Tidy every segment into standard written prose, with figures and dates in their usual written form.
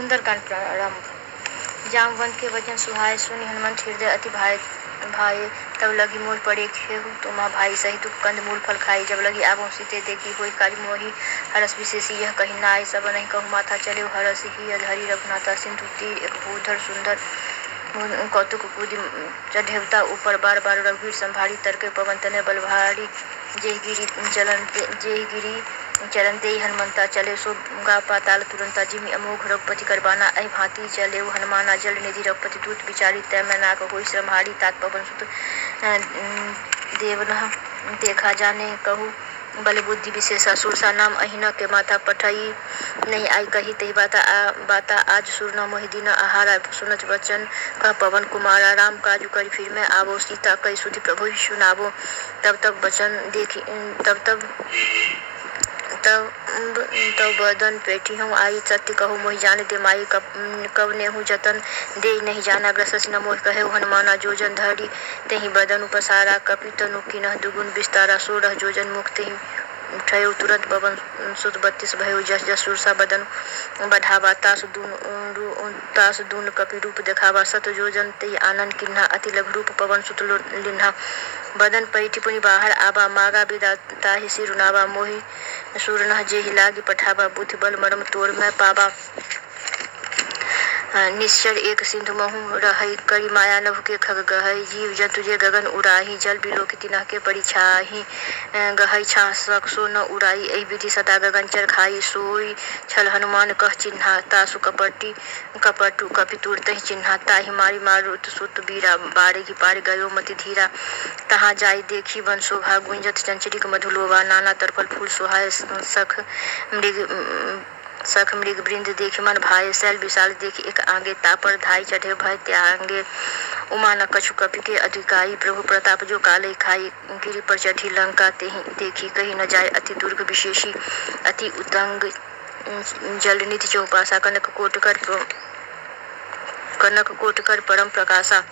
सुंदरकांड प्रारंभ। जामवंत के वचन सुहाए सुनि हनुमंत हृदय अति भाए। तब लगी मोर पड़े खेहु तुमा भाई सहित कंद मूल फल खाई। जब लगी आबो सीते देखी होई काज मोहि हरस विशेष यह कही नाय। सब नहीं कहु माथा चले हरस ही धरी रघुनाथा। सिंधु तीर एक भूधर सुंदर कौतुक कूदी चढ़ेवता ऊपर बार बार रघुवीर संभारी। तरके पवन तनय बल भारी जेहि गिरी चलनते हनुमंता चले सो गा पाताल तुरंता। जिमि अमोघ रघुपति करबाना अहि भांति चलेउ हनुमाना। जल निधि रघुपति दूत विचारी तै मैं नाक होई श्रमहारी। तात पवन सुत देवनः देखा जाने कहू बल बुद्धि विशेषा। सुरसा नाम अहिना के माथा पठई नहीं आई। कही तही बाता आज सुर न मोहि दीन आहारा। सुनत वचन कह पवन कुमारा। राम काजु करि फिर मैं आवो। सीता कई सुधि प्रभु ही सुनावो। तब वचन देखी तब बदन पेठी हूँ आई। सत्य कहूँ मोहि जाने दे माई। कब नेहु जतन दे नहीं जाना। ग्रसस न मोहि कहे हनुमाना। जोजन धरी तेहि बदन पसारा। कपि तनु कीनह दुगुन विस्तारा। 16 जोजन मुख तेहि उठयो तुरंत। पवन सुत 32 भयो जस जस सुरसा बदन बढ़ावा। तास दून कपि रूप देखावा। 7 जोजन तेहि आनन किन्हा। अति लघु रूप पवन सुत लिन्हा। बदन पैठी पुनि बाहर आबा। मागा बिदा ताहि सिर उनावा। मोहि सुर नह जेहि लागी पठावा। बुद्धि बल मरम तोर मैं पावा। निश्चर एक सिंधु महु रहई। करी माया नभ के खग गहई। जीव जंतु जे गगन उड़ाही। जल बिलोक तिनह के परि छाही। गहई छाह सकसो न उड़ाई। एहि विधि सदा गगन चर खाई। सोई छल हनुमान कह चिन्हा। तासु कपटु कपि तुरतहि चिन्हा। ताहि मारी मारुत सुत बीरा। बारे की पार गयो मति धीरा। तहाँ जाई देखी वन शोभा। गुंजत चंचरिक मधुलोभा। नाना तरफल फूल सोहाय। सख मृग वृंद देखि मन भाए। शैल विशाल देखि एक आगे। तापर धाई चढ़े भय त्यागे। उमा न कछु कपि के अधिकाई। प्रभु प्रताप जो काले खाई। गिरि पर चढ़ी लंका तेहि देखी। कही न जाय अति दुर्ग विशेषी। अति उतंग जलनिधि चौपासा। कनक कोटकर परम प्रकाशा।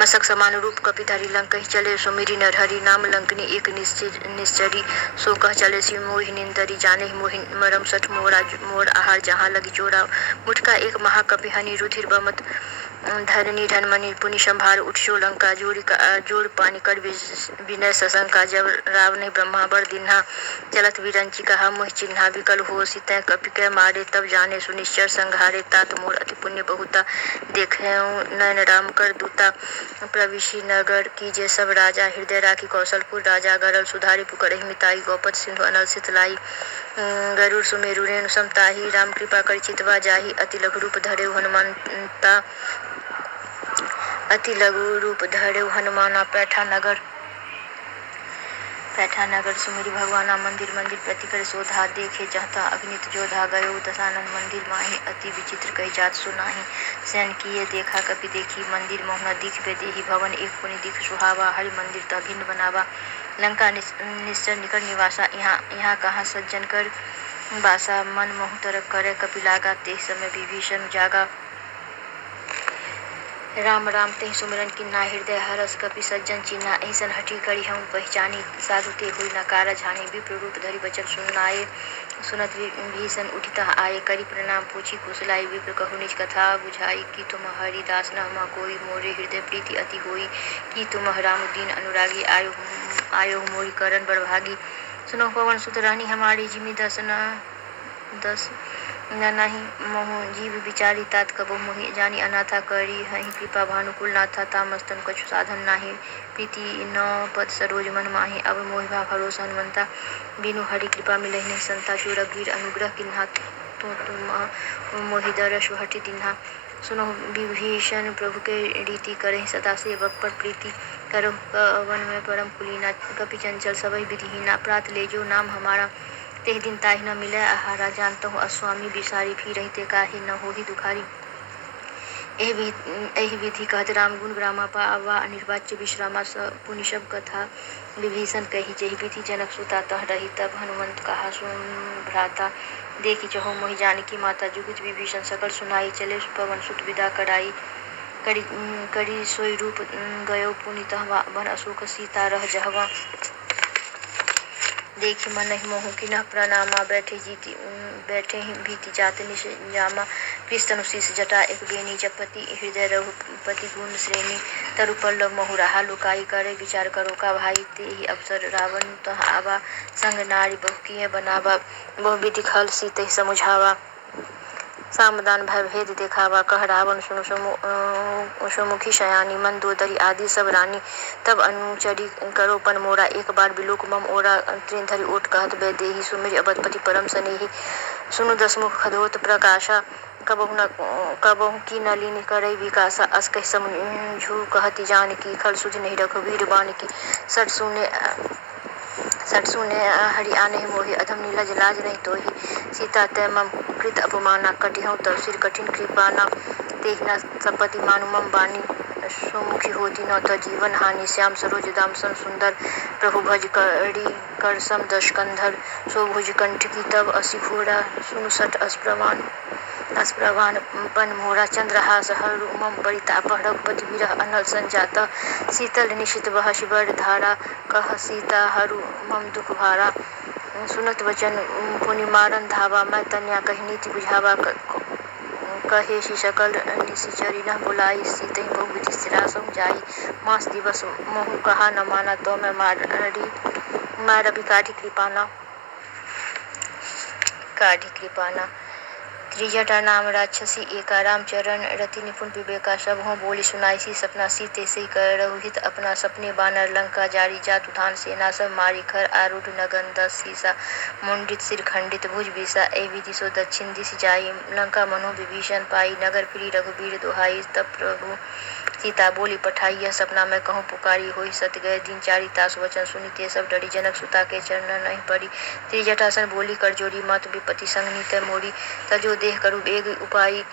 मसक समान रूप कपि धरि लंक कहि चले। सुमिरि नरहरि नाम लंकनी एक निश्चरी। सो कह चले सि मोहि निंदरी। जाने मोहि मरम सठ मोर आहार जहाँ लगी चोरा। मुठका एक महाकपि हनि रुधिर बमत धरनी धनमणि पुनि संभार। उठियो लंका जोर पानी कर विनय सशंका। जब रावण ब्रह्मा बर दिन्हा। चलत विरंची कहा मोहि चिन्हा। विकल हो सितै कपि कै मारे। तब जाने सुनिश्चर संघारे। तात मोर अति पुण्य बहुता। देखेऊ नयन राम कर दूता। प्रविशि नगर कीजे सब राजा। हृदय राखी कौशलपुर राजा। गरल सुधारी पुकरहि मिताई। गौपत सिंधु अनल सितलाई। गरुड़ सुमेरु रेणु सम ताहि। राम कृपा करि चितवा जाहि। अति लघु रूप धरेउ हनुमंता। अति लघु रूप धरेउ हनुमाना। पैठा नगर सुमिरि भगवाना। मंदिर प्रति कर शोधा। देखे जहता अगणित जोधा। गयो दशानन मंदिर माहि। अति विचित्र कही जात सुनाहि। सैन किए देखा कपि देखी। मंदिर मोहना दिख बेदेही। भवन एक पुनि दिख सुहावा। हरि मंदिर तह भिन्न बनावा। लंका निश्चर निकट निवासा। यहाँ कहाँ सज्जन कर बासा। मन मोहु तर करे कपि लागा। तेहि समय विभीषण जागा। राम राम तेहि सुमिरन किन्हा। हृदय हरस कपि सज्जन चिन्हा। ऐसन हठी करी हम पहचानी। साधु ते हुई न कारज हानि। विप्र रूप धरि वचन सुनाए। सुनत विभीषण उठि तहाँ आए। करि प्रणाम पूछी कुशलाई। विप्र कहु निज कथा बुझाई। कि तुम हरि दास न हम कोई। मोरे हृदय प्रीति अति होई। कि तुम राम दीन अनुरागी। आयो मोरि करन बड़भागी। सुनो पवन सुत रहनी हमारी। जिमि दस न नहीं मोहु जीव विचारी। तात कबो मोहि जानी अनाथा। करी हहि कृपा भानुकुल नाथा। तामस्तन कछु साधन नाही। प्रीति न पद सरोज मन माहि। अब मोहि भरोसा हनुमंता। बिनु हरि कृपा मिलहि नहीं संता। जो रघुवीर अनुग्रह किन्हा। तो तुम मोहि दरसु हठि दिन्हा। सुनो विभीषण प्रभु के रीति। करहि सदा सेवक पर प्रीति। करहु पवन में परम कुलीना। कपि चंचल सबहि विधिहीना। प्रात ले जो नाम हमारा। तेहि दिन ताहि न मिलै आहारा। जानतहु अस्वामी बिसारी। फिरहि ते काहे न होही दुखारी। एहि विधि कहत राम गुण ग्रामा। पावा अनिर्वाच्य विश्रामा। पुनि सब कथा विभीषण कही। जेहि विधि जनक सुता तह रही। तब हनुमंत कहा सुन भ्राता। देखि चहु मोहि जानकी माता। जुगुत विभीषण सकल सुनाई। चले पवन सुत विदा कराई। करी सोई रूप गयो पुनि तहवा। वन अशोक सीता रह जहवा। देखि मन ही मोहु की न प्रणामा बैठे ही भीति जात निजामा कृष्ण शीस जटा एक बेनी जपति हृदय रघुपति गुण श्रेणी तरु पल्लव महु रहा लुकाई करे विचार करो का भाई ते ही अवसर रावण तह आवा संग नारी बहु किए बनावा बहु विधि खल सीते समुझावा सामदान भय भेद देखावा कह रावण सुनु सुमुखी शयानी मन दोदरी आदि सब रानी तब अनुचरी करो पन मोरा एक बार बिलोक मम ओरा त्रिधरि ओट कहत बै देही सुमिर अवधपति परम स्नेही सुनु दसमुख खदोत प्रकाशा कबहु की नलिनी करई विकासा अस कह समझू कहती जान की खल सुझ नहीं रघुवीर बान की सट सुने हरि आने मोहि अधम नीलज लाज नहीं तोहि सीता तय मम कृत अपमाना कटिहूँ तब सिर कठिन कृपाना तेहि न सपति मानु मम बानी सुमुखी होती न तो जीवन हानि श्याम सरोज दाम सन सुंदर प्रभु भज करी कर सम दश कंधर सो भुज कंठ की तब असी घोड़ा सुनु सट अस्प्रवान पन मोरा चंद्रहास हरु मम परिताप रघुपति विरह अनल संजाता शीतल निशित बह शिवर धारा कह सीता हरु मम दुख भारा सुनत वचन पुनि मारन धावा मैं तन्या कही नीति बुझावा कहे शी सकल निशिचरी न बुलाई सीतहि बहु विधि सिरा समझाई मास दिवस मोहु कहा न माना तो मैं मारबी काढ़ी कृपाना त्रिजटा नाम राक्षसी एका रामचरण रति निपुण विवेका सब हों बोली सुनाई सी सपना सीते से करहु हित अपना सपने बानर लंका जारी जात उठान सेना सब मारी खर आरूढ़ नगन 10 सीसा मुंडित सिर खंडित भुज बीसा ए विधि सो दक्षिण दिश जाई लंका मनो विभीषण पाई नगर फिरी रघुबीर दुहाई तब प्रभु सीता बोली पठाई यह सपना मैं कहूँ पुकारी होई सत गए दिन चारी तास वचन सुनी ते सब डरी जनक सुता के चरण नहीं पड़ी त्रिजटासन बोली कर जोड़ी मत विपति संग नीत मोड़ी तजो देह करू बेग उपाई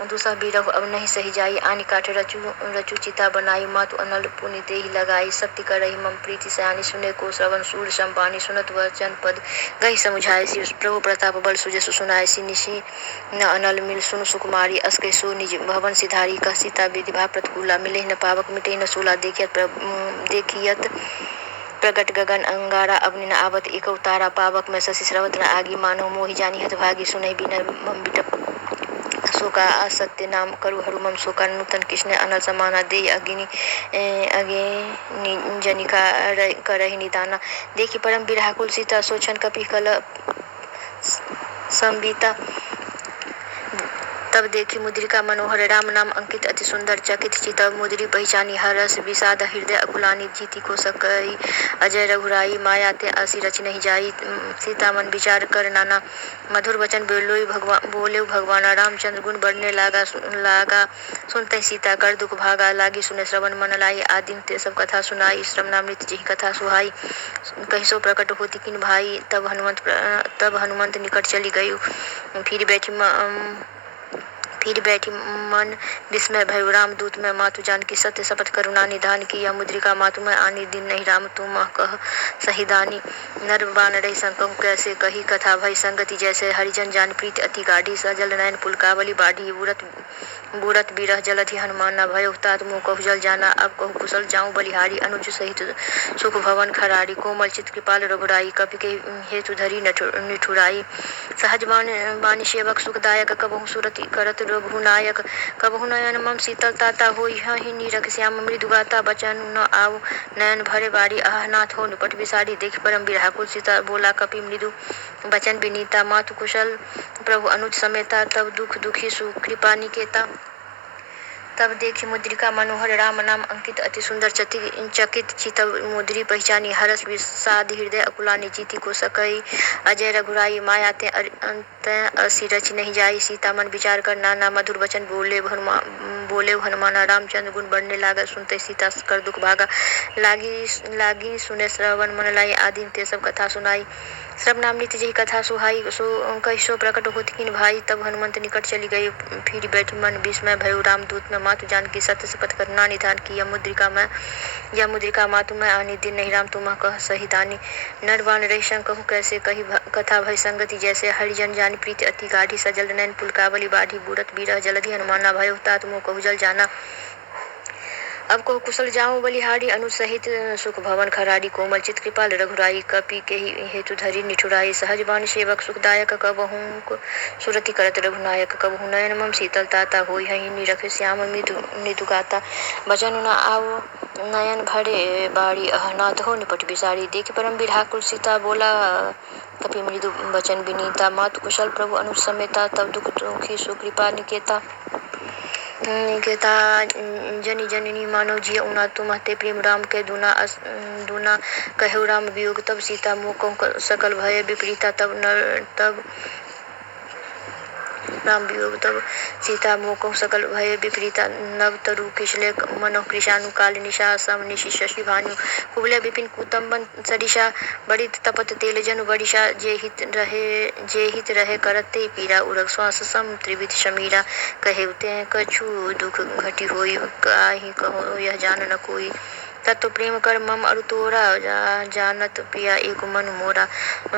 दूसरा बिरह अब नहीं सही जाई आनि काट रचु चिता बनाई मातु अनल पुनि देहि लगाई शक्ति करही मम प्रीति सयानी सुने को श्रवण सूर संपानी सुनत वचन पद गही समुझाए सी प्रभु प्रताप बल सुजसु सुनाए सी निशी न अनल मिल सुन सुकुमारी अस्कै सो निज भवन सिधारी कह सीता विधिभा प्रतिकूला मिले न पावक मिटे न सूला देखियत प्रगट गगन अंगारा अग्नि न आवत एक तारा पावक में शशि श्रवत न आगी मानो मोहि जानी हत भागी सुनहि बिन मम बिटप शोका असत्य नाम करु हरु मम शोका नूतन कृष्ण अनल समाना दे अग्नि जनिका करहि निदाना देखी परम बिरहाकुल सीता सोचन कपि कल संबिता तब देखी मुद्रिका मनोहर राम नाम अंकित अति सुंदर चकित चित मुद्री पहचानी हरस विषाद हृदय अकुलानी जीति को सकई अजय रघुराई माया ते असी रच नहीं जाई सीता मन विचार कर नाना मधुर वचन बोले भगवान रामचंद्र गुण बढ़ने लागा सुनते सीता कर दुख भागा लागी सुने श्रवण मन लाई आदिम ते सब कथा सुनाई श्रवणामृत जी कथा सुहाई कहिसो प्रकट होती किन भाई तब हनुमंत निकट चली गई फिर बैठी मन विस्मय भयु राम दूत में मातु जान की सत्य शपथ करुणा निधान की यह मुद्रिका मातु में आनी दिन नहीं राम तुम कह सहिदानी नर बान रही संकहु कैसे कही कथा भय संगति जैसे हरिजन जान प्रीति अति गाढ़ी सजल नयन पुलकावली बाढ़ी बूरत बिरह जलधि हनुमान न भय तात मुँह कहु जल जाना अब कहु कुशल जाऊँ बलिहारी अनुज सहित सुख भवन खरारी कोमल चित कृपाल रघुराई कपि के हेतु धरी निठुराई सहज बानी सेवक सुखदायक कबहु सुरति करत रघुनायक कबहु नयन मम शीतल ताता होई ही नीरख श्याम मृदुगाता बचन न आव नयन भरे बारी आह नाथ हो निपट बिसारी देख परम बिरहाकुल सीता बोला कपि मृदु बचन विनीता मातु कुशल प्रभु अनुज समेता तब दुख दुखी सुकृपा निकेता तब देखी मुद्रिका मनोहर राम नाम अंकित अति सुंदर चकित चित मुद्री पहचानी हरस विषाद हृदय अकुलानी जीति को सकई अजय रघुराई माया ते अंत असी रच नहीं जाई सीता मन विचार कर नाना मधुर वचन बोले हनुमान रामचंद्र गुण बढ़ने लागा सुनते सीता कर दुख भागा लागी सुने श्रवण मन लाई आदि ते सब कथा सुनाई श्रवणामृत जी कथा सुहाई सो प्रकट होती किन भाई तब हनुमंत निकट चली गई फिर बैठी मन विस्मय भयु राम दूत में मातु जान की सत्य शपथ करुणा निधान की यह मुद्रिका मातु में आनी दिन नहीं राम तुम कह सहिदानी नरवान रही कहूँ कैसे कही कथा भय संगति जैसे हरिजन जानी प्रीति अति गाढ़ी सजल नैन पुलकावली बाढ़ी बूढ़त बीरह जलधि हनुमाना भय तात मुँह कहु जल जाना अब को कुशल जाऊं बलिहारी अनुज सहित सुख भवन खरारी कोमल चित कृपाल रघुराई कपि के हेतु धरी निठुराई सहज बान सेवक सुखदायक कबहू सुरति करत रघुनायक कबहू नयन मम शीतल ताता होई हई निरख श्याम मृदु गाता बचन न आओ नयन भरे बाड़ी अहनाथ हो निपट बिसारी देखि परम बिरहाकुल सीता बोला कपि मृदु बचन विनीता मातु कुशल प्रभु अनुज समेता तब दुख दुखी सुकृपा निकेता जनी जननी मानो जिय उना तुम हते प्रेम राम के दूना कहु राम वियोग तब सीता मोह सकल भय विपरीता तब राम वियोग तब सीता मोह सकल भय विपरीता नव तरु किशले मनो कृषानु काल निशा सम निशि शशि भानु कुबले विपिन कुतम्बन सरिषा बड़ी तपत तेल जनु बड़िशा जे हित रहे करते पीरा उरग श्वास सम त्रिविध शमीरा कहे उते कछु दुख घटी होई काहि कहो यह जान न कोई तत्व प्रेम कर मम अरु तोरा जानत पिया एक मन मोरा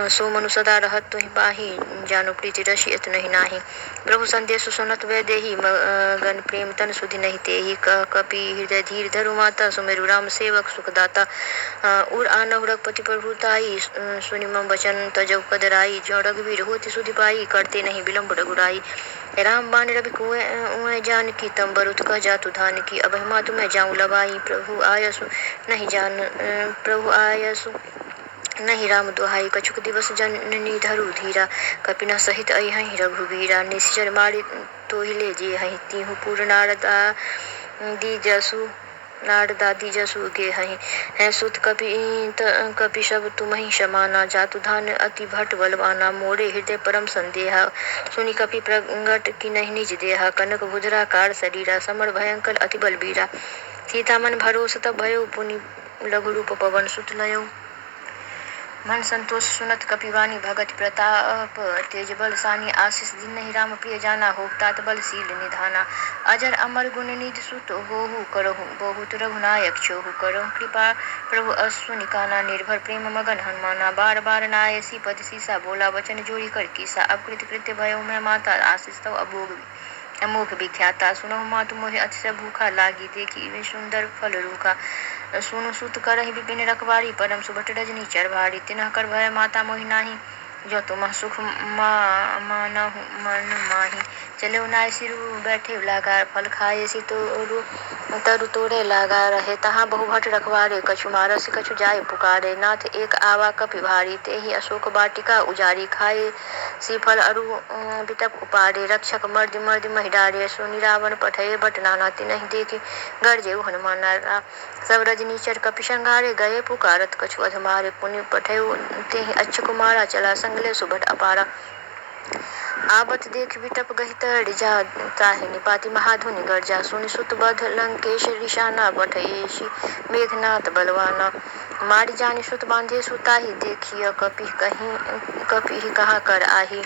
सो मनु सदा रहत तुहि पाही जानो प्रीति रसी एत नहीं नाही प्रभु संदेश सुनत वे देही मगन प्रेम तन सुधि नहीं तेही कपि हृदय धीर धरु माता सुमेरु राम सेवक सुखदाता उर आनहु रघुपति प्रभुताई सुनि मम वचन तजौ कदराई जो रघुवीर होति सुधि पाई करते नहीं विलम्ब रघुराई राम बाण रवि कुएं जान की तम बरुत कह जातु धान की अब मातु मैं जाऊं लबाई प्रभु आयसु नहीं राम दुहाई कछुक दिवस जननी धरु धीरा कपिना सहित अहि रघुवीरा निश्चर मारी तोहिले जे हहि तिहु पूर्ण नारदा दी जसु गे हहि है सुत कपि सब तुमहि समाना जातु धान अति भट बलवाना मोरे हृदय परम संदेहा सुनि कपि प्रगट की नहीं निज देहा कनक बुधरा कार शरीरा समर भयंकर अति बलबीरा सीता मन भरोस तब भयो पुनि लघु रूप पवन सुत लयो मन संतोष सुनत कपिवानी भगत प्रताप तेज बल सानी आशीष दिन नहीं राम प्रिय जाना हो तात बल शील निधाना अजर अमर गुण निध सुत होहु करहु बहुत रघुनायक छोहु करहु कृपा प्रभु अश्वनि काना निर्भर प्रेम मगन हनुमाना बार बार नायसी पद सीसा बोला वचन जोड़ी कर कीसा अब कृत्य भयो मैं माता आशीष तव अमोघ विख्याता सुनहु मातु मोहे अतिशय भूखा लागी देखी सुंदर फल रूखा सुनु सुत करहि विपिन रखवारी परम सुबट रजनी चरवारी तिनह कर भय माता मोहि नाही जो तुम सुख मानहु मन माही चले नाय सिरु बैठे लागा फल खाए सी तरु तोड़े लागा रहे तहाँ बहुभट रखवारे कछु मारस कछु जाय पुकारे नाथ एक आवा कपि भारी ते ही अशोक वाटिका उजारी खाए सी फल अरु बिटप उपारे रक्षक मर्द महिडारे सुनि रावण पठे बट नाना तिनहि देखे गर्जे हनुमान सब रजनीचर कपि संगारे गए पुकारत कछु अधमारे पुण्य पठे ते ही अच्छ कुमारा चला संगले सुबट अपारा आबत देख विटप गहितर जा ताहि निपाति महाधुनि गर्जा सुनि सुत बध लंकेश ऋषाना पठयेशी मेघनाथ बलवाना मारि जानि सुत बांधे सुताहि देखिय कपि कहाँ कर आही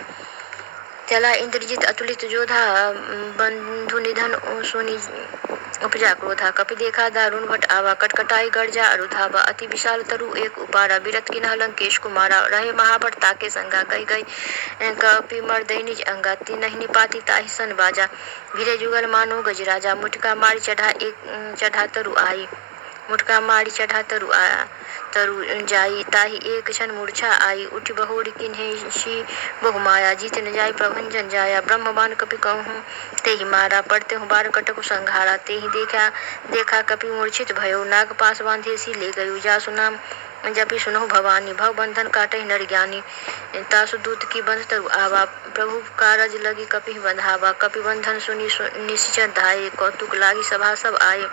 चला इंद्रजित अतुलित जोधा बंधु निधन सुनि उपजा क्रोधा कपि देखा दारुण भट आवा कटकटाई गर्जा अरुधावा अति विशाल तरु एक उपारा बिरत किन्ह लंकेश कुमारा रहे महाभट ताके संगा गई कपि मर्दै निज अंगा तिनहि निपाति ताहि सन बाजा भिरे जुगल मानो गजराजा मुटका मारी चढ़ा तरु आई मुटका मारी चढ़ा तरु जाई ताहि एक क्षण मूर्छा आई उठ बहोरी किन्हे शी बहुमाया जीत न जाय प्रभंजन जाया ब्रह्मबान कपि कहूँ ते ही मारा पड़ते हूँ बार कटकु संघारा ते ही देखा कपि मूर्छित भयो नाग पास बांधे सी ले गयु जासु नाम जपि सुनहु भवानी भव बंधन काटहि नर ज्ञानी तासु दूत की बंध तरु आवा प्रभु कारज लगी कपि बंधावा कपि बंधन सुनि निश्चर धाये कौतुक लागी सभा सब आये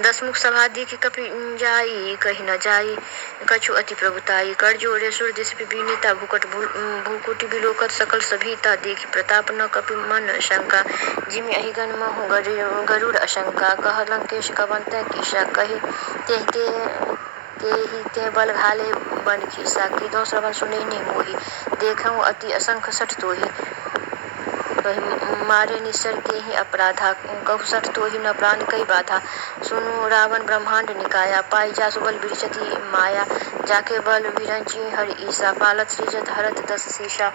दसमुख सभा देखि कपि जाई कही न जाई कछु अति प्रभुताई कर जोरे सुर दिश विनीता भूकुटी बिलोकत सकल सभीता देखि प्रताप न कपि मन शंका जिमि अहिगन महु गरुड़ अशंका कह लंकेश कवंत कीशा कही ते बल घाले बन खीसा गिदो श्रवण सुने नि मोहि देखऊँ अति असंख्य सठ तोहि कही मारे निश्चर के ही अपराधा कहु सठ तो ही न प्राण कई बाधा सुनु रावण ब्रह्मांड निकाया पाई जासु बल बिरचति माया जाके बल विरंची हर ईसा पालत सृजत हरत दस शीशा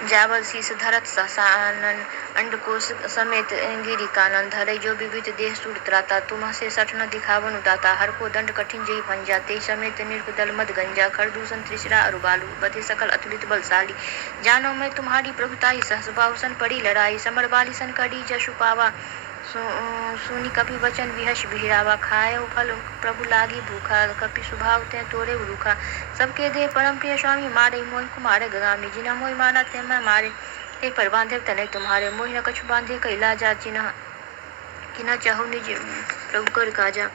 जावल शीस धरत ससानन अंडकोश समेत गिरी कानन धरे जो विविध देह सूर त्राता तुम से सठ न दिखावन उदाता हर को दंड कठिन जही पंजा ते समेत निर्क दल मद गंजा खरदूषण त्रिशरा अरुबालू बधे सकल अतुलित बलशाली जानो मैं तुम्हारी प्रभुताई सहस बाहुसन पड़ी लड़ाई समर बाली सन कड़ी जशु पावा सुनी कपि वचन विहश बिहरावा खाए फल प्रभु लागी भूखा कपि स्वभाव ते तोड़े रूखा सबके दे परम प्रिय स्वामी मारे मोहि कुमारे गगामी जिना मोहि माना ते मैं मारे ते पर बांधे तने तुम्हारे मोहि न कछु बांधे कैला जा चिन्ह किना चाहु निज प्रभु कर काजा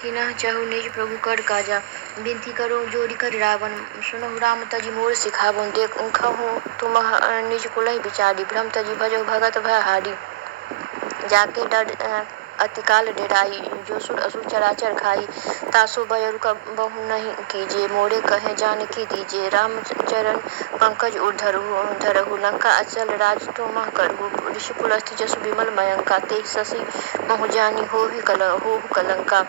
किना चाहु निज प्रभु कर काजा विनती करो जोड़ी कर रावण सुनो राम तजी मोर सिखावन देख खहु तुम निज कुलहि बिचारी भ्रम तजी भजो भगत भय हारी जाके डर अतिकाल डेराई जो सुर असुर चराचर खाई तासो बयरु का बहु नहीं कीजिए मोरे कहे जानकी दीजिए राम चरण पंकज धरहु लंका अचल राज तुम करहु ऋषिकुलस्थ जसु विमल मयंका ते शशि महु जानी हो कलंका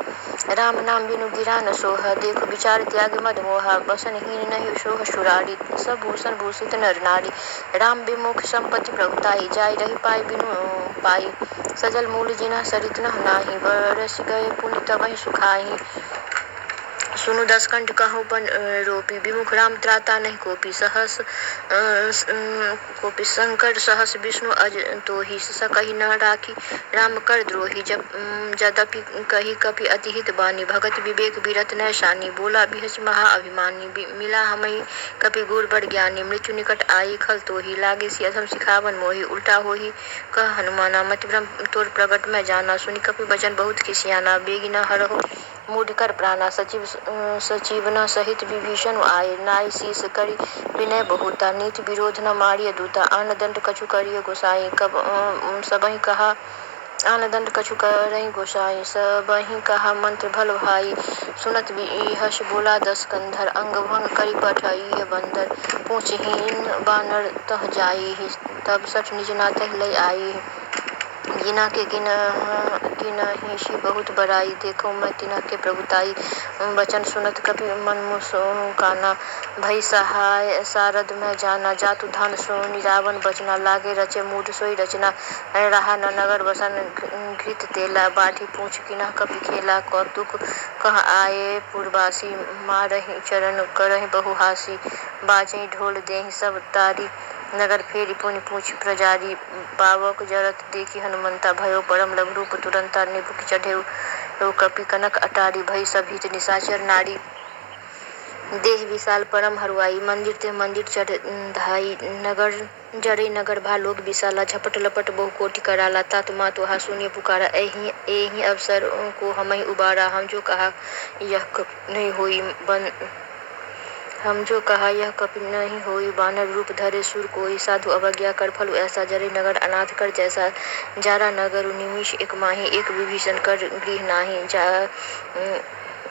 राम नाम बिनु गिरा न सोहा देखो विचार त्याग मद मोहा बसन हीन नहीं सोह सुरारी सब भूषण भूषित नर नारी राम विमुख संपत्ति प्रभुताई जाय रही पाई बिनु पाई सजल मूल जिना सरित न नाही बरस गए पुण्य तबहि सुखाही सुनु दस कंठ कहूँ पन रोपी विमुख राम त्राता नहीं कोपी सहस कोपी शंकर सहस विष्णु अज तो ही सकही न राखी राम कर द्रोही जब जदपि कही कपि अतिहित बानी भगत विवेक विरत न शानी बोला बिहस महा अभिमानी मिला हमई कपि गुर बड़ ज्ञानी मृत्यु निकट आई खल तो ही लागे सी अधम सिखावन मोही उल्टा होही कह हनुमाना मति भ्रम तोर प्रगट में जाना सुनि कपि वचन बहुत खिसियाना बेगी न हरहो मूढ़ कर प्राणा सचिवना सहित विभीषण आये नाय शीस करी विनय बहुता नीति विरोध न मारिय दूता आन दंड कछु करिय गोसाई कब सबहि कहा आन दंड कछु करहि गोसाई सबहि कहा मंत्र भल भाई सुनत विहश बोला दस कंधर अंग भंग करी पठइय बंदर पूछहीन बानर तह जाई तब सठ निज नाथ लय आई जिना के किनहि बहुत बड़ाई देखो मैं तिना के प्रभुताई वचन सुनत कपि मन मुस्काना भई सहाय सारद में जाना जातु धन सोनी रावण बचना लागे रचे मूढ़ सोई रचना रहा न नगर बसन घृत तेला बाढ़ी पूछ किना कपि खेला कौतुक कह आए पूर्वासी मारहि चरण करहि बहुहासी बाजहि ढोल देहि सब तारी नगर फेरी पुनि पूछ प्रजारी पावक जरत देखी हनुमंता भयो परम लघु रूप तुरंता निभुक चढ़ेउ कपि कनक अटारी भई सभीत निशाचर नारी देह विशाल परम हरुआई मंदिर ते मंदिर चढ़ धाई नगर जड़े नगर भा लोग विशाला झपट लपट बहु कोटि कराला तात मातो हा सुनिय पुकारा एहि अवसर को हमहि उबारा हम जो कहा यह नहीं होई बन हम जो कहा यह कपि नहीं होई बानर रूप धरे सुर कोई साधु अवज्ञा कर फल ऐसा जरे नगर अनाथ कर जैसा जारा नगर निमिष एक माही एक विभीषण कर गृह नाही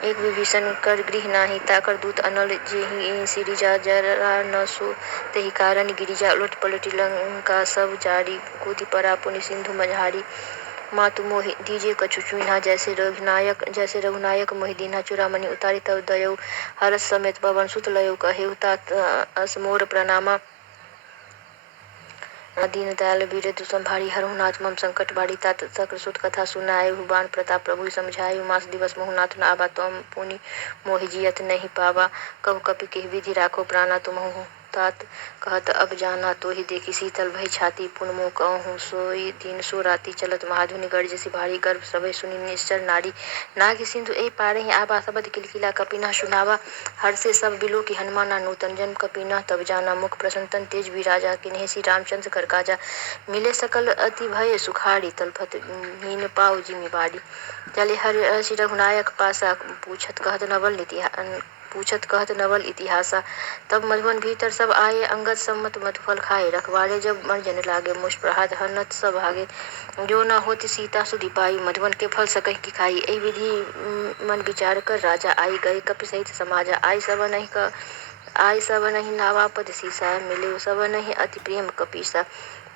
एक विभीषण कर गृह नाही ताकर दूत अनल जेहि सिरिजा जरा न सो तेहि कारण गिरिजा उलट पलटी लंका सब जारी कूति परा पुनि सिंधु मझारी मातु मोहि दीजिए कछु चुन्हा जैसे रघुनायक मोहि दीन्हा चूड़ामणि उतारी तब दयौ हरस समेत पवन सुत लयौ कहेउ तात असमोर प्रणामा दीन दयाल बीरजु संभारी हरहु नाथ मम संकट बाड़ी तात चक्र सुत कथा सुनाए बाण प्रताप प्रभु समझायु मास दिवस मोहु नाथ न आबा तुम पुनि मोहि जियत नहीं पावा कहु कपि केहि विधि राखो प्राणा तुमहु तात कहत अब जाना तो ही देखी शीतल भई छाती पुन मुँह कहूँ सोई दिन सो राती चलत महाधुनि गर्ज से भारी गर्भ सभे सुनी निश्चर नारी नाग सिंधु ए पारे ही आबा सबद किलकिला कपिना सुनावा हर से सब बिलो की हनुमाना नूतन जन्म कपिना तब जाना मुख प्रसन्नतन तेज भी राजा किन्हे श्री रामचंद्र कर काजा मिले सकल अति भय सुखाड़ी तलफत मीन पाऊ जिमी बाड़ी चले हर श्री रघुनायक पासा पूछत कहत नवल इतिहासा तब मधुवन भीतर सब आए अंगद सम्मत मधुफल खाए रखवारे जब मर्जन लागे मुष्प्रहाद हनत सब भागे जो न होती सीता सुधि पाई मधुवन के फल सकही की खाई ए विधि मन विचार कर राजा आई गए कपि सहित समाजा आई सब नहीं नावा पद सीसा मिले सब नहीं अति प्रेम कपीसा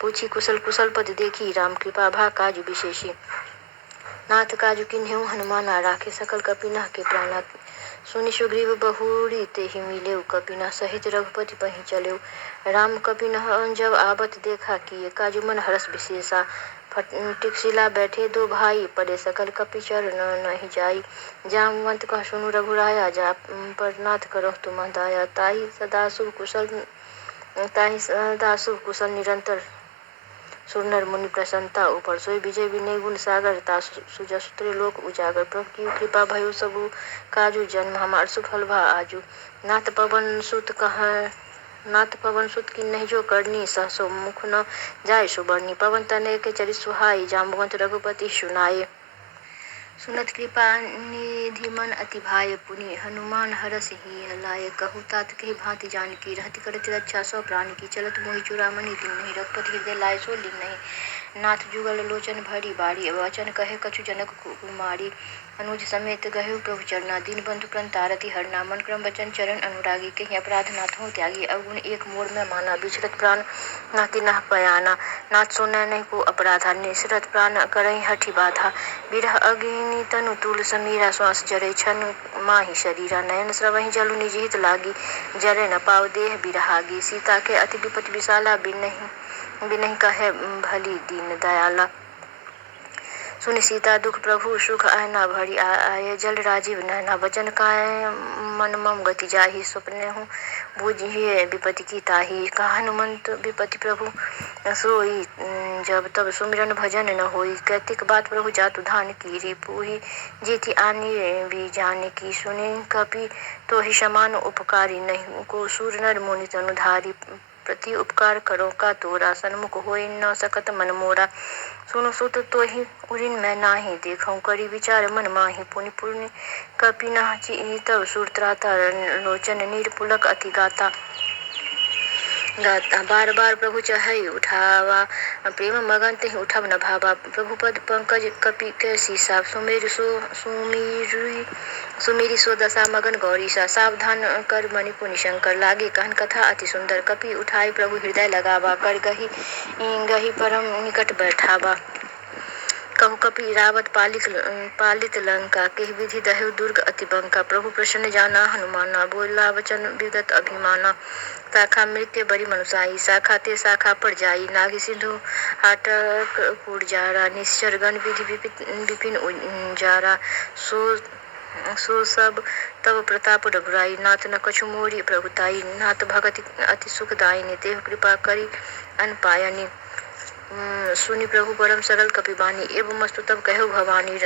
पूछी कुशल कुशल पद देखी राम कृपा भा काजु विशेषी नाथ काजु किन्हेउ हनुमाना राखे सकल कपि नह के प्राणा सुनि सुग्रीव बहुरी तेहि मिलेउ, कपिना सहित रघुपति पहि चलेउ। राम कपिन जब आवत देखा, किए काजु मन हरष विशेषा। फटिक शिला बैठे दो भाई, पड़े सकल कपि चरण नहीं जाई। जामवंत कह सुनु रघुराया, जा पर नाथ करहु तुम दाया। ताहि सदा शुभ कुशल निरंतर, सुर नर मुनि प्रसन्नता ऊपर। सोई विजय विनय गुण सागर, तासु सुजस त्रिलोक उजागर। प्रभु की कृपा भयो सबु काजू, जन्म हमार सुफल भा आजू। नाथ पवन सुत की नहीं जो करनी, सहसो मुख न जाय सुबरनी। पवन तनय के चरि सुहाई, जाम्बवंत रघुपति सुनाए। सुनत कृपा निधि मन अति भाय, पुनि हनुमान हरष ही लाय। कहु तात कहि भांति जानकी, रहति करति रक्षा सौ प्राण की। चलत मोहि चूड़ामणि दिन नहीं, रघुपति हृदय लाय सो लीन नहीं। नाथ जुगल लोचन भरी बारी, वचन कहे कछु जनक कुमारी। अनुज समेत गहेउ प्रभु चरना, दीन बंधु प्रंतारति हरना। मन क्रम वचन चरण अनुरागी, कहीं अपराध नाथ हो त्यागी। अवगुण एक मोर में माना, बिचरत प्राण नाहि नह पयाना। नाथ सुनय नहीं को अपराधा, निसरत प्राण करहि हठि बाधा। बिरह अग्नि तनु तूल समीरा, श्वास जरै छन माहि शरीरा। नयन स्रवहि जलु निज हित लागी, जरै न पाव देह बिरहागी। सीता के अति विपति विशाला, बिनहि कहे भली दीन दयाला। सुनि सीता दुख प्रभु सुख आयना भरी, आये जल राजीव नयना। वचन काय मन मम गति जाहि, स्वप्नेहु बूझिए विपति की ताहि। कहा हनुमंत विपति प्रभु सोई, जब तब सुमिरन भजन न होई। कैतिक बात प्रभु जातु धान कीरी, पूहि जेति आनी भी जाने की। सुनि कपि तोहि समान उपकारी, नहीं को सूर नर मुनि तनु धारी। प्रति उपकार करो का तोरा, सन्मुख होई न सकत मन मोरा। सुनु सुत तोहि उरिन मैं नाही, देखऊँ करी विचार मन माहि। पुनि पुनि कपि नाहि तब सुर त्राता, लोचन नीर पुलक अति गाता। बार बार प्रभु चहई उठावा, प्रेम मगन तेहि उठब न भावा। प्रभु पद पंकज कपि के सीसा, सुमिरि सो दशा मगन गौरीसा। सावधान कर मणि पुनि शंकर, लागे कहन कथा अति सुंदर। कपि उठाई प्रभु हृदय लगावा, कर गही परम निकट बैठावा। कहु कपि रावत पालित लंका, केहि विधि दहेउ दुर्ग अति बंका। प्रभु प्रसन्न जाना हनुमाना, बोला वचन विगत अभिमाना। शाखा मृत्य बरी मनुसाई, शाखा ते शाखा पर जाई। नागी सिंधु हाटक कूट जारा, निश्चर गण विधि विपिन उजारा। सो सब तब प्रताप रघुराई, नाथ न कछु मोरी प्रभुताई। नाथ भगति अति सुखदायिनी, तेहु कृपा करी अनपायनी। सुनि प्रभु परम सरल कपि बानी, एवं मस्तु तब कहु भवानी।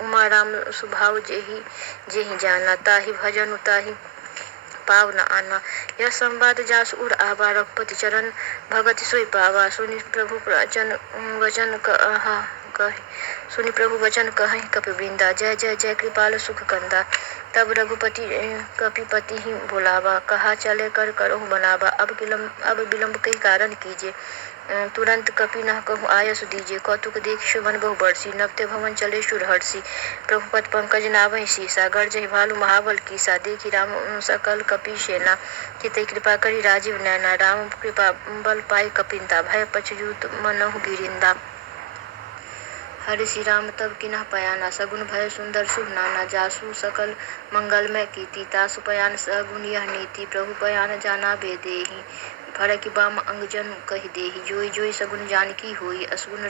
उमा राम सुभाव जेहि जाना, ताहि भजनु ताहि पाव न आना। यह संवाद जासु उर आवा, रघुपति चरण भगति सोई पावा। सुनि प्रभु वचन कहि कपि वृंदा, जय जय जय कृपाल सुख कंदा। तब रघुपति कपिपति ही बुलावा, कहा चले कर करहु बनावा। अब विलम्ब कई कारण कीजे, तुरंत कपि न कहूँ आयसु दीजे। कौतुक देख शोभन बहु बरसी, नवते भवन चले सुरहर्षि। प्रभु पद पंकज नावहि सीसा, गर्जहि भालु महाबल कीसा। देखि राम सकल कपि सेना, चितई कृपा करी राजीव नैना। राम कृपा बल पाई कपिंदा, भय पछयुत मनहु गिरिंदा। हरि राम तब किन्ह पयाना, सगुन भय सुंदर शुभ नाना। जासु सकल मंगलमय कीर्ति, तासु पयान सगुन यह नीति। प्रभु पयान जाना बेदेहि, फरकि बाम अंग जनु कहि देहि। जोई जोई सगुन जानकी होई, असगुन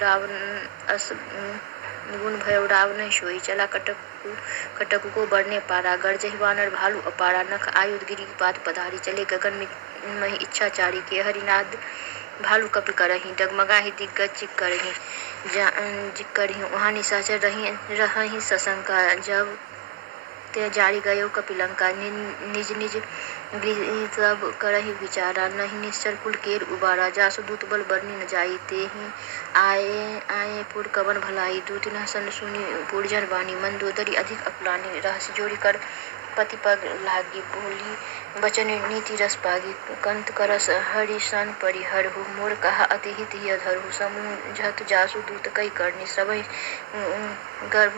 भय रावण सोई। चला कटकु को बरने पारा, गर्जहि वानर भालु अपारा। नख आयुध गिरि पात पधारी, चले गगन महि इच्छाचारी। के हरिनाद भालु कपि करहि, डगमगाहि दिग्गज चिक्करहि। वहाँ निशाचर रहहि सशंका, जब ते जारी गयो कपि लंका। निज निज गृह सब करहि विचारा, नहीं निश्चर कुल केर उबारा। जासु दूत बल बरनी न जाई, तेहि आए पुर कवन भलाई। दूत न सन सुनि पुरजन बानी, मंदोदरी अधिक अकुलानी। रहस्य जोरी कर पति पग लागी, बोली बचन नीति रस पागी। कंत करस हरि सन परिहरहु, मोर कहा अति हित हिय धरहु। समुझत जासु दूत कई करनी, सबहि गर्भ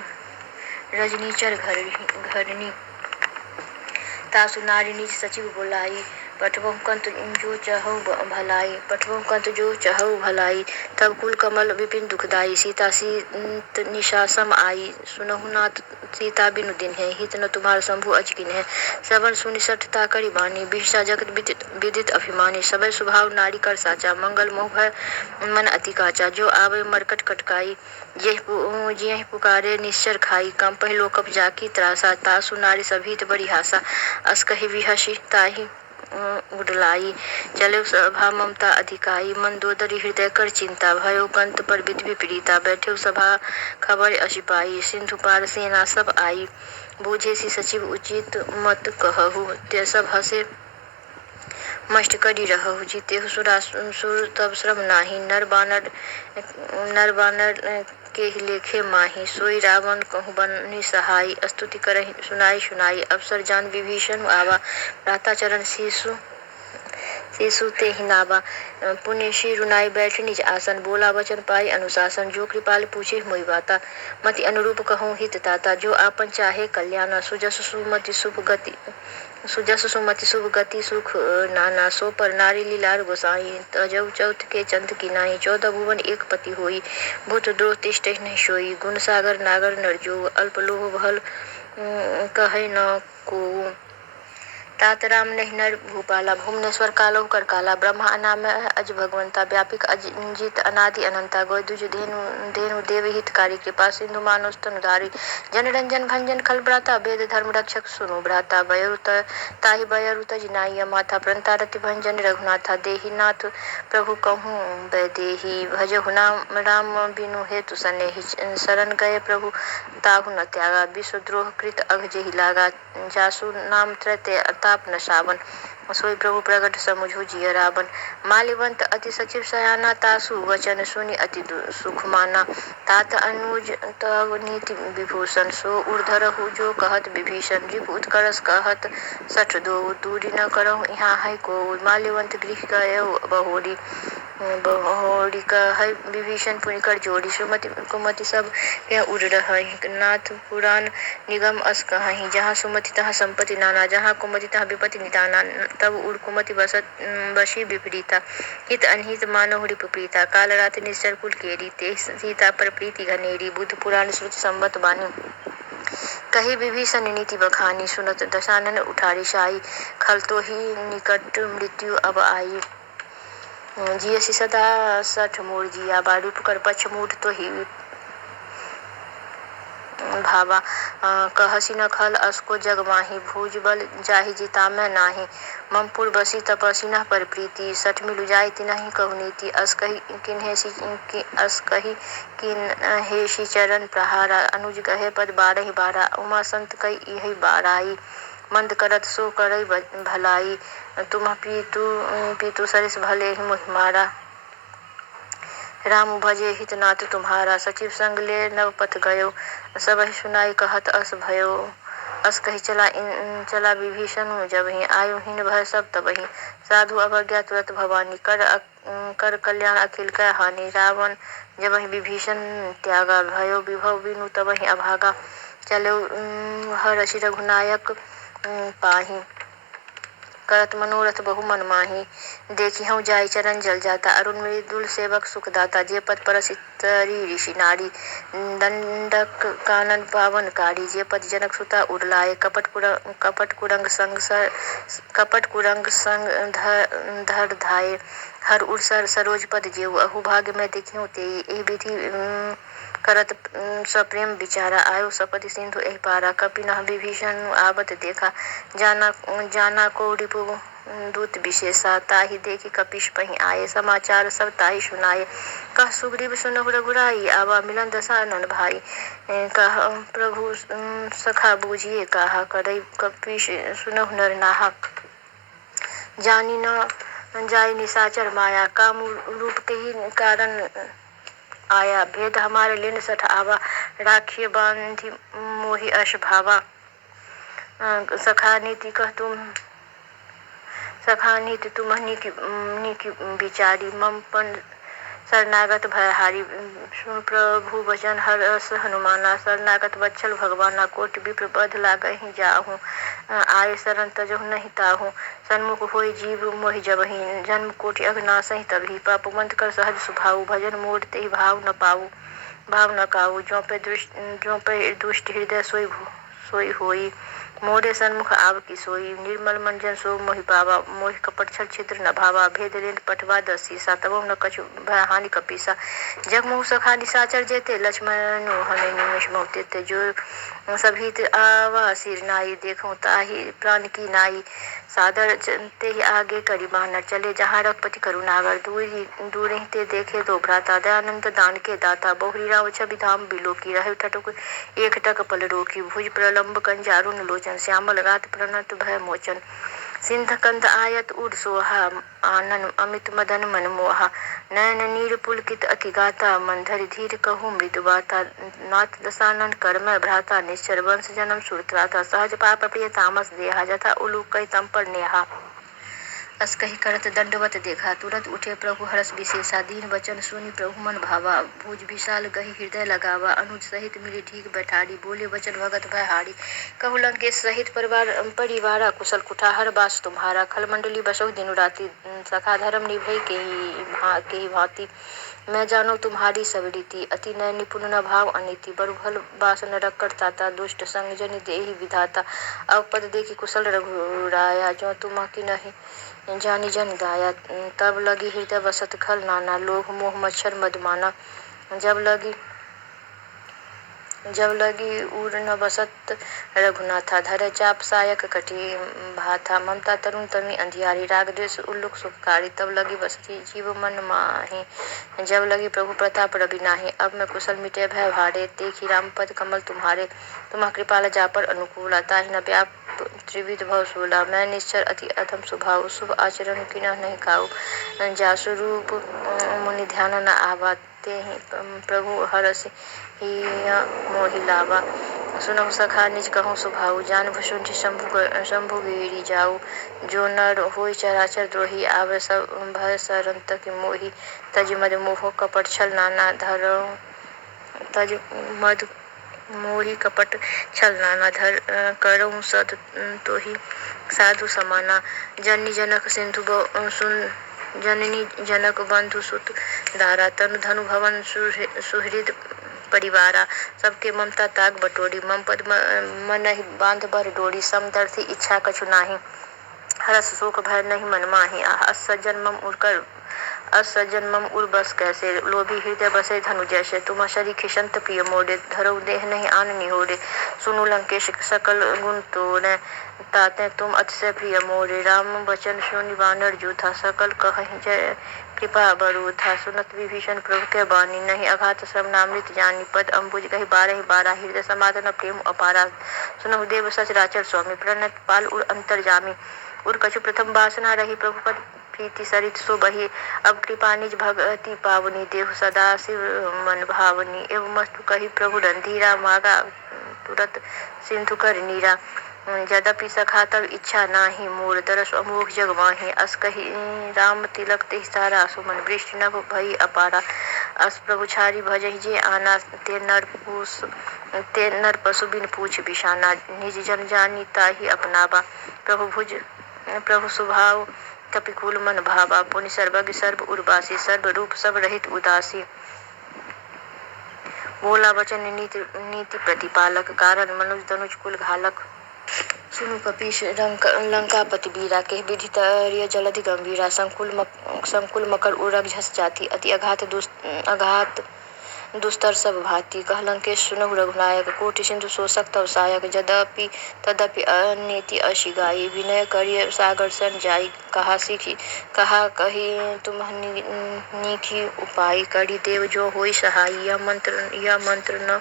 रजनीचर घरनी। तासु नारी निज सचिव बोलाई, पठबहु कंत जो चहउ भलाई। तब कुल कमल विपिन दुखदाई, सीता सीत निशा सम आई। सुनहु नाथ सीता बिनु दिन है, हित न तुम्हार शंभु अजकिन है। श्रवण सुनि सठता करी बानी, बिरसा जगत विदित अभिमानी। सबे स्वभाव नारी कर साचा, मंगल मोह भय मन अति काचा। जो आवे मरकट कटकाई, जियहि पुकारे निश्चर खाई। कंपहि लोकप जाकी त्रासा, तासु नारी सभीत बड़ी हासा। अस कहि विहसी ताहि उडलाई, चले सभा ममता अधिकाई। मन दोदरी हृदय कर चिंता, भयो कंत पर विधि विपरीता। बैठे सभा खबर असी पाई, सिंधु पार सेना सब आई। बूझे सी सचिव उचित मत कहु, ते सब हसे मष्ट करी रहु। जीतेहु सुर तब श्रम नाही, नर बानर के ही लेखे माही। सोई रावण कहूँ बनी सहाय, स्तुति करहि सुनाई। अवसर जान विभीषण आवा, भ्राता चरण शिशु ते ही नावा। पुण्य श्री रुनाई बैठ निज आसन, बोला वचन पाई अनुशासन। जो कृपाल पूछे मोहि बाता, मति अनुरूप कहूँ हित ताता। जो आपन चाहे कल्याण, सुजस सुमति शुभ गति। सुख नाना सो पर नारी लीलार गोसाई। तजौ चौथ के चंद की नाई, 14 भुवन एक पति होई। भूत द्रोह तिष्ठ नहीं सोई, गुण सागर नागर नर जो। अल्प लोभ भल कहे न को, तात राम नहीं नर भूपाला। भुवनेश्वर कालो कर काला, ब्रह्मा अनामय अज भगवंता। व्यापिक अजित अनादि अनंता, गोय दुज धेनु देव हितकारी। कृपा सिंधु मानव स्तन धारी, जन रंजन भंजन खल भ्राता। वेद धर्म रक्षक सुनु भ्राता, ताहि बयरु तज नाई माथा। प्रंता रति भंजन रघुनाथा, देहि नाथ प्रभु कहूँ वैदेही। भजहु राम बिनु हेतु सनेहि, शरण गए प्रभु ताहु न त्यागा। विश्व द्रोह कृत अघ जेहि लागा, जासु नाम त्रैते ताप न सावन। सोई प्रभु प्रगट समुझु जिय रावण। माल्यवंत अति सचिव सयाना, तासु वचन सुनि अति सुख माना। तात अनुज तव नीति विभूषण, सो उर्धरहु जो कहत विभीषण। रिपु उत्कर्ष कहत सठ दो, दूरी न करहु यहाँ है को। माल्यवंत गृह गयउ बहोरी, कह विभीषण पुनि कर जोड़ी। सुमति कुमति सब के उड़ रहहि, नाथ पुराण निगम अस कहहि। जहाँ सुमति तहाँ संपत्ति नाना, जहाँ कुमति तहाँ विपत्ति निदाना। तब उड़ कुमति बसी विपरीता, हित अनहित मानहु रिपु प्रीता। काल राति निश्चर कुल केरी, ते सीता पर प्रीति घनेरी। बुद्ध पुराण श्रुति संबत बानी, कही विभीषण नीति बखानी। सुनत दशानन उठारी साई, खल तो ही निकट मृत्यु अब आई। जियसि सदा सठ मोर जिया, बारूप कर पक्ष मूढ़ तो ही भावा। कहसी न खल असको जग माही, भुज बल जाहि जिता मैं नाही। ममपुर बसी तपसी न पर प्रीति, सठ मिलु जाय तिनहि कहु नीति। अस कही किन्हेसी चरण प्रहारा, अनुज कहे पद बारहि बारा। उमा संत कई इहि बाराई, मंद करत सो करई भलाई। तुम पीतु सरिस भले ही मोहि मारा, राम भजे हित नाथ तुम्हारा। सचिव संग ले नव पथ गयो, सबहि सुनाई कहत अस भयो। अस कही चला विभीषण जबहि, आयु हीन भय सब तबहि। साधु अवज्ञा तुरत भवानी, कर कल्याण अखिल कै हानि। रावण जबहि विभीषण त्यागा, भयो विभव बिनु तबहि अभागा। चलो हरषि रघुनायक पाहि, करत मनोरथ बहु मन माही। देखिहु जाय चरण जल जाता, अरुण मृदुल सेवक सुख दाता। जे पद परसि तरी ऋषि नारी, दंडक कानन पावन कारी। जे पद जनक सुता उड़लाए, कपट कुरंग संग धर धाये। हर उर्सर सरोज पद जेऊ, अहु भाग्य में देखिहु तेई। एहि विधि करत सप्रेम विचारा, आयो सपति सिंधु एहि पारा। कपि नह विभीषण आवत देखा, जाना को रिपु दूत विशेषा। ताहि देखि कपिश पहि आये, समाचार सब ताहि सुनाये। कह सुग्रीव सुनहु रघुराई, आवा मिलन दशनन भाई। कह प्रभु सखा बूझिए कहा, करई कपिश सुनहु नर नाहा। जानी न जाय निशाचर माया, काम रूप के ही कारण आया। भेद हमारे लेन सठ आवा, राखिए बांधि मोहि अश भावा। सखा नीति तुम नीकी विचारी, मम पन शरणागत भयहारी। सुन प्रभु वचन हरष हनुमाना, शरणागत वत्सल भगवाना। कोटि विप्र बध लागहि जाहु, आये शरण तजहु नहीं ताहु। सन्मुख होय जीव मोहि जबहि, जन्म कोटि अघ नासहि तबहि। पापवंत कर सहज सुभाऊ, भजन मोर तेहि भाव न पाऊ। भाव न काऊ, जो पे दुष्ट हृदय सोई होई। मोरे सन्मुख आव की सोई, निर्मल मन जन सो मोहि पावा। मोहि कपट छल छिद्र न भावा, भेद रेंद पठवा दसीसा। तबो न कछु भय हानि कपीसा, जग मोह सखा निसाचर जेते। लक्ष्मण हमें निमेष मोह तेते, जो सभीत आवा सिर नाई। देखूं ताहि प्राण की नाई, सादर ते ही आगे करी बानर। चले जहाँ रघुपति करुणागर, दूर ही ते देखे दो भ्राता। दयानंद दान के दाता, बहुरी राम छवि धाम बिलो की। रहे ठटुक एक टक पल रोकी, भुज प्रलंब कंजारुन लोचन। श्यामल गात प्रणत भय मोचन, सिंध कंद आयत उर सोहा। आनन अमित मदन मन मोहा, नयन नीर पुलकित अति गाता। मन धरि धीर कहूँ मृदु बाता, नाथ दसानन कर मैं भ्राता। निश्चर वंश जन्म सुर त्राता, सहज पाप प्रिय तामस देहा। जथा उलूक कहि तम पर नेहा, अस कही करत दंडवत देखा। तुरंत उठे प्रभु हरष विशेषा, दीन वचन सुनि प्रभु मन भावा। भुज विशाल गही हृदय लगावा, अनुज सहित मिली ठीक बैठाड़ी। बोले वचन भगत भय हारी, कहु लंकेश सहित परिवारा। कुशल कुठार बास तुम्हारा, खल मंडली बसहु दिनु राति। सखा धर्म निभै केहि भांति, मैं जानो तुम्हारी सब रीति। अति नय निपुण न भाव अनीति, बरु भल बास नरक करताता। दुष्ट संग जनि देहि विधाता, अब पद देखि कुशल रघुराया। जो तुम की नहीं जानी जन दाया, तब लगी हृदय बसत खल नाना। लोभ मोह मच्छर मधुमाना, जब लगी उर न बसत रघुनाथा। धरे चाप सायक कटी भाथा, ममता तरुण तमी अंधियारी। राग द्वेष उल्लुक सुखकारी, तब लगी बसती जीव मन माही। जब लगी प्रभु प्रताप रवि नाही, अब मैं कुशल मिटे भय भारे। देखी राम पद कमल तुम्हारे, तुम्हा कृपाल जा पर अनुकूला। ताहि न व्याप त्रिविध भव सूला, मैं निश्चर अति अधम स्वभाव। शुभ आचरण किन्ह नहीं काऊ, जासु रूप मुनि ध्यान न आवा। तेहि प्रभु हरषि हिया मोहि लावा। सुनहु सखा निज कहूँ सुभाऊ, जान भुसुंठी शंभु गिरि जाऊ। जो नर होय चराचर द्रोही, आवे सब भय सरंतक मोहि। तज मद मोह कपट छल नाना धरऊ, तज मद मोहि कपट छल नाना करऊँ सद तोहि साधु समाना। जननी जनक सिंधु जननी जनक बंधु सुत दारा। तनु धनु भवन सुहृद परिवारा, सबके ममता ताग बटोरी। मम पद मनहि बांध बर डोरी, समदर्थी इच्छा कछु नाही। हरस शोक भय नहीं मन माही, असज्जन मम उर बस कैसे। लोभी हृदय बसे धनु जैसे, तुम शरी खिशंत प्रिय मोरे। धरऊ देह नहीं आन निहोरे, सुनु लंकेश सकल गुण तोड़े। ताते तुम अतिशय प्रिय मोरे, राम वचन सुनि वानर जूथा। सकल कहि जय कृपा बरूथा, सुनत विभीषण प्रभु के बानी। नहीं अघात श्रवणामृत जानी, पद अम्बुज कहि बारहि बारा। हृदय समाधान प्रेम अपारा, सुनहु देव सचराचर स्वामी। प्रणत पाल उर अंतर्जामी, उर कछु प्रथम वासना रही। प्रभु पद प्रीति सरित सो बही, अब कृपा निज भगति पावनी। देहु सदा शिव मन भावनी, एवं मस्तु कही प्रभु रंधीरा। मागा तुरत सिंधु कर नीरा, यद्यपि सखा तब इच्छा नाही। मोर दरस अमोघ जग माही, अस कही राम तिलक तिहि सारा। सुमन वृष्टि नभ भई अपारा, अस प्रभु छारी भजहि जे आना। ते नर पशु बिन पूछ बिषाना, निज जन जानी ताहि अपनावा। प्रभु स्वभाव कपिकुल मन भावा, पुनि सर्वज्ञ सर्व उर्वासी। सर्व रूप सब रहित उदासी, बोला वचन नीति प्रतिपालक। कारण मनुज तनुज कुल घालक, सुनु कपीश लंकापति बीरा। के विधि तरिय जलधि गंभीरा, संकुल मकर उरग झस जाति। अति अघात दुस्तर सब भांति, कह लंकेश सुनहु रघुनायक। कोटि सिंधु शोषक तव सायक, तदपि अनीति अशि गाई। विनय करिय सागर सन जाई, कहा कही तुम नीकी उपाय। करी देव जो होई सहाय, यह मंत्र न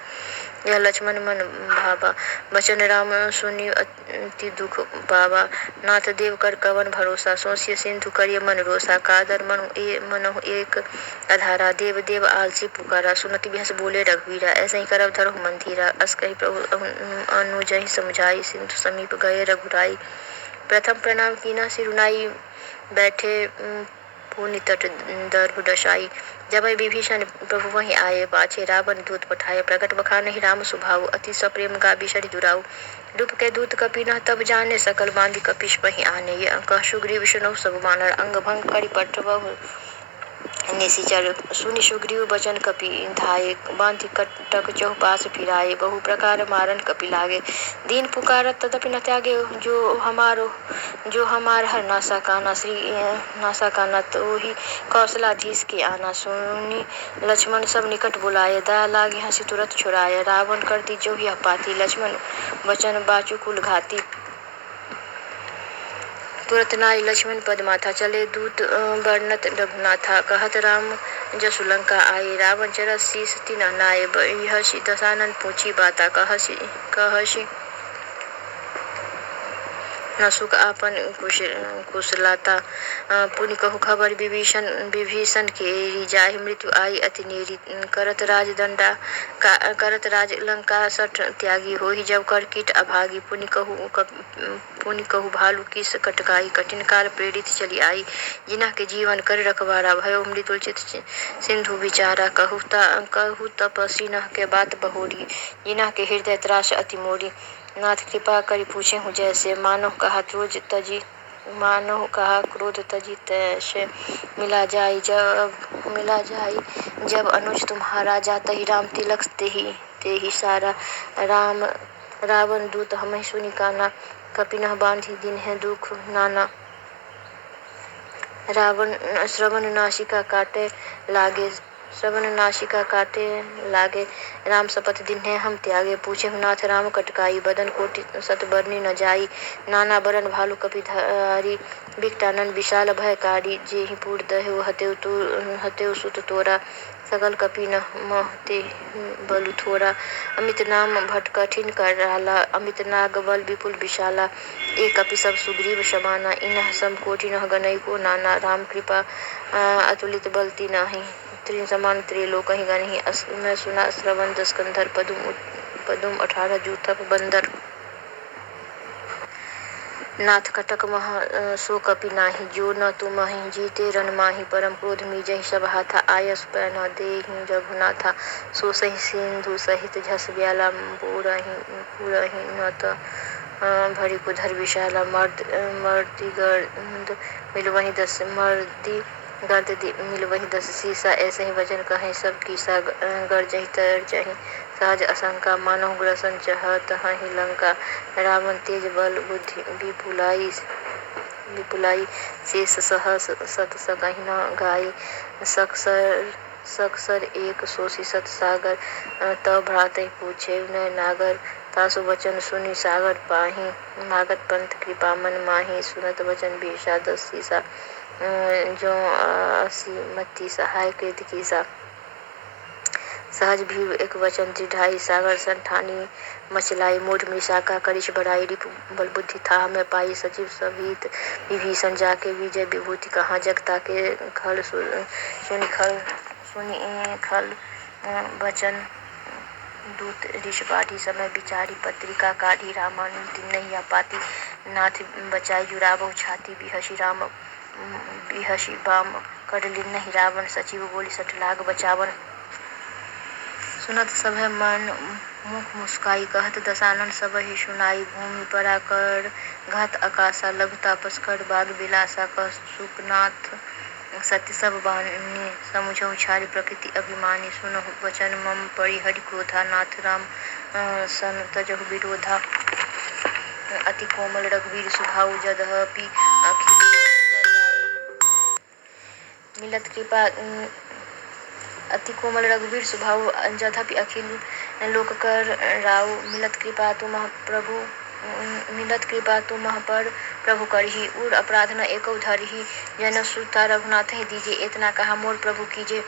यह लक्ष्मण मन भावा। बचन राम सुनि अति दुख पावा, नाथ देव कर कवन भरोसा। सोचिय सिंधु करिय मन रोसा, कादर मनहु एक अधारा। देव देव आलसी पुकारा, सुनति बिहस बोले रघुवीरा। ऐसे ही करब धरहु मंधीरा, अस कही प्रभु अनुजहि समुझाई। सिंधु समीप गए रघुराई, प्रथम प्रणाम कीना सिरुनाई। बैठे पुनि तट दर्भ दशाई, जब विभीषण प्रभु वहीं आए। पाछे रावण दूत पठाए, प्रगट बखानहि राम सुभाऊ। अति सप्रेम गाबी शरि दुराऊ, रूप के दूत कपि न तब जाने। सकल बांधि कपीश पहि आने, ये कह सुग्रीव सुनहु सब बानर। अंग भंग करि पठबहु निशिचर सुनि सुग्रीव बचन कपि धाये बांधि कटक चौपास फिराए बहु प्रकार मारन कपि लागे दीन पुकारत तदपि न त्यागे जो हमार हर नासा काना तो ही कौशलाधीश के आना सुनी लक्ष्मण सब निकट बुलाए दा लागे हंसी तुरंत छुड़ाए रावण कर दी जो ही पाती लक्ष्मण वचन बाचु कुल घाती तुरत नाई लक्ष्मण पद माथा चले दूत वर्णत रघुनाथा कहत राम जसु लंका आए रावण चरस शीस तिन नाय बहसी दशानन पूछी बाता कहसी न सुख आपन कुशलता पुनि कहु खबर विभीषण के जाहि मृत्यु आई अति नेरी करत राज लंका सठ त्यागी होहि जब कर कीट अभागी पुनि कहु भालू किस कटकाई कठिन काल प्रेरित चली आई जिन्हा के जीवन कर रखवारा भयो मृत्यु चित सिंधु विचारा कहु तपसी न के बात बहोरी जिन्हा के हृदय त्रास अति मोरी नाथ कृपा करि पूछे हूँ जैसे मानो कहा क्रोध तजी तैसे मिला जाई जब अनुज तुम्हारा जातहि राम तिलक तेहि सारा रावण दूत हमें सुनि काना कपिनह बांधी दिन है दुख नाना रावण श्रवण नासिका काटे लागे राम शपथ दिन्हे हम त्यागे पूछे नाथ राम कटकाई बदन कोटि सत बरनी न जाई नाना बरन भालू कपि धारी बिकटानन विशाल भयकारी जेहि पूर दहेउ हतेउ सुत तोरा सकल कपि न महते बलु थोरा अमित नाम भट कठिन कराला अमित नाग बल विपुल विशाला एक कपि सब सुग्रीव समाना इनह सम कोटि नह गनई को नाना राम कृपा अतुलित बलती नाही त्रिन समान त्रिलोक ही गनहि मैं सुना श्रवण दस्कंधर पदुम 18 जूथक बंदर नाथ कटक मह सो कपि नाही जो न तुमहि जीते रण माहि परम क्रोध मीजहि सब हाथा आयस पैन देहि रघुनाथा सो सहि सिंधु सहित झस ब्याला पुरहि न त भरी कुधर विशाला मर्दी गर्द मिलवहि दस सीसा ऐसे ही वचन कहें सब कीसा गर्जहि तरजहि सहज असंका मानव ग्रसन चहत ही लंका रावण तेज बल बुद्धि विपुलाई शेष सहस सत सकहि न गाई सकसर एक सोसी सत सागर तब भ्रातहि पूछे न नागर तासु वचन सुनि सागर पाहि मागत पंथ कृपा मन माहि सुनत वचन बीसा 10 सीसा जो 80 मत्ती सहाय कृत कीसा सहज भी एक वचन दृढ़ाई सागर संठानी मचलाई मूढ़ मृषाका करिश बढ़ाई रिपु बल बुद्धि था मैं पाई सचिव सहित विभीषण जाके विजय विभूति कहाँ जगता के सुनि खल वचन दूत ऋष बाढ़ी समय बिचारी पत्रिका काढ़ी रामानुज दिन नहीं पाती नाथ बचाई जुराबो छाती बिहसी बाम करली नहीं रावण सचिव बोली सठ लाग बचावन सुनत सब मन मुख मुस्काई कहत दशानन सब ही सुनाई भूमि पराकर घात आकाशा लघु तापस कर बाग बिलासा कह सुकनाथ सत्य सब बानी समुझौ छारी प्रकृति अभिमानी सुनहु वचन मम परि हरि क्रोधा नाथ राम सन तजहु विरोधा अति कोमल रघुवीर सुभाऊ जदपि अखिल मिलत कृपा अति कोमल रघुवीर सुभाऊ जदपि अखिल लोक कर राव मिलत कृपा तुम पर प्रभु करही उर अपराध न एको धरही जन सुता रघुनाथ ही दीजे इतना कहा मोर प्रभु कीजे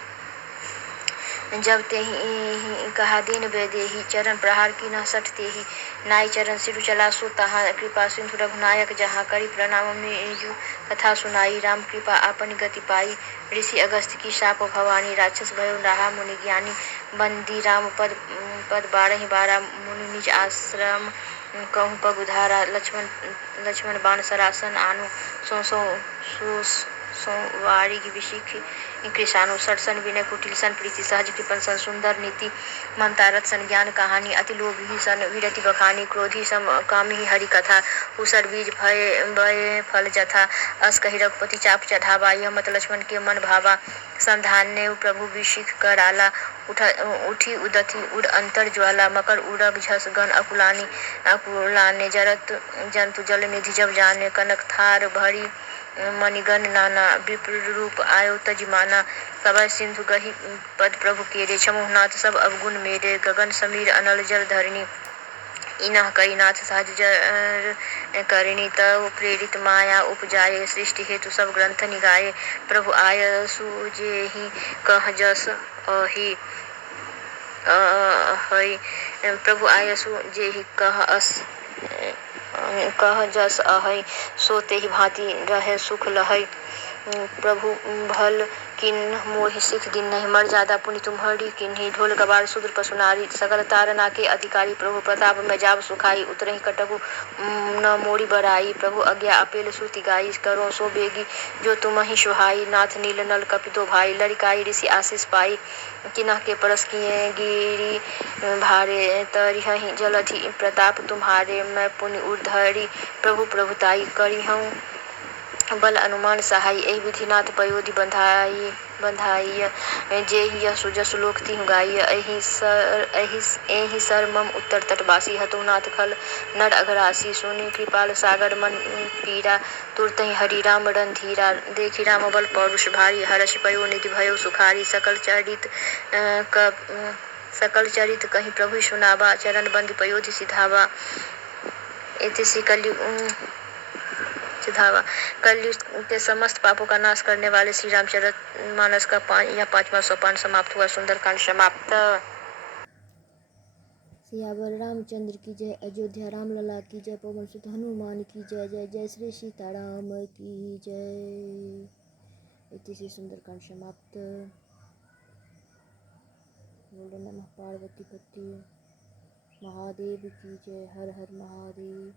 जब ते ही कहा दीन बेदेही चरण प्रहार की न सटते ही नाई चरण सिरु चला सो तहाँ कृपा सिंधु रघुनायक जहाँ करी प्रणाम मेजु कथा सुनाई राम कृपा आपन गति पाई ऋषि अगस्त की शाप भवानी राक्षस भयो रहा मुनि ज्ञानी बंदी राम पद 12 मुनि निज आश्रम कहूँ पग उधारा लक्ष्मण बाण सरासन आनु सो वारी विशिख कृषाणु सरसन विनय कुटिल सन प्रीति सहज कृपन सन सुंदर नीति ममतारत सन ज्ञान कहानी अति लोभी सन विरति बखानी क्रोधी सम कामी हरि कथा उसर बीज भय भय फल जथा अस कही रघुपति चाप चढ़ावा यह मत लक्ष्मण के मन भावा संधान्य प्रभु विशिख कराला उठी उदति उड़ अंतर ज्वाला मकर उड़ग झस गण अकुलाने जरत जंतु जल निधि जब जाने कनक थार भरी मणिगण नाना विप्र रूप आयो तजिमाना सभा सिंधु गही पद प्रभु केरे छमुनाथ सब अवगुण मेरे गगन समीर अनल जल धरणी इनह कईनाथ सहज जर करिणी तव प्रेरित माया उपजाये सृष्टि हेतु सब ग्रंथ निगाये प्रभु आय सुजे ही कह जस अहि अहै प्रभु आयसु जे ही कह जस अहै सो तेहि भांति रहे सुख लहै प्रभु भल किन्ह मोहि सिख दिन नहीं मर्यादा पुनि तुम्हारी किन्हीं ढोल गवार सुदूर पसुनारी सकल तारना के अधिकारी प्रभु प्रताप में जाब सुखाई उतरहि कटबु न मोड़ी बराई प्रभु आज्ञा अपेल सुति गाई करो सो बेगी जो तुम ही सुहाई नाथ नील नल कपितो भाई लड़िकाई ऋषि आशीष पाई किन्ह के परस किए गिरी भारे तरिहि जलधि प्रताप तुम्हारे मैं पुनि उर्धरी प्रभु प्रभुताई करी हूँ बल अनुमान सहाय एहि विधिनाथ पयोधि बंधाई जे यह सुजसु लोक तिहु गाई एहि सर मम उत्तर तटवासी हतुनाथ खल नर अघरासी सुनि कृपाल सागर मन पीरा तुरतहि हरि राम रणधीरा देखि राम बल पौरुष भारी हर्ष पयो निधि भयो सुखारी सकल चरित कहीं प्रभु सुनावा चरण बंद पयोधि सिधावा इतिश्री कलयुग के समस्त पापों का नाश करने वाले श्री रामचरित मानस का यह 5वां सोपान समाप्त हुआ। सुंदरकांड समाप्त। सियावर रामचंद्र की जय। अयोध्या राम लला की जय। पवन सुत हनुमान की जय। जय जय श्री सीताराम की जय। इति से सुंदरकांड समाप्त। बोलो नमः पार्वती पति महादेव की जय। हर हर महादेव।